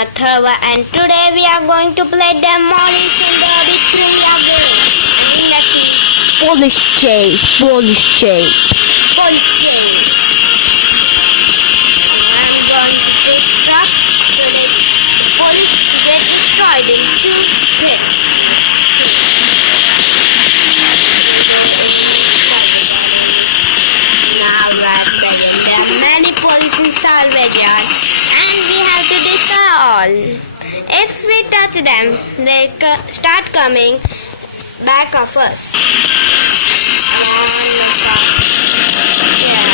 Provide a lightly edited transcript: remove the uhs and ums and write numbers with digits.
Atharva and today we are going to play Demolition Derby 3 again. And let's see. Police chase. Police chase. I'm going to take truck so that the police get destroyed in 2 hits. Now let's begin. There are many police in salvage yard and we have to destroy all. If we touch them, they start coming back of us. Come on, yeah.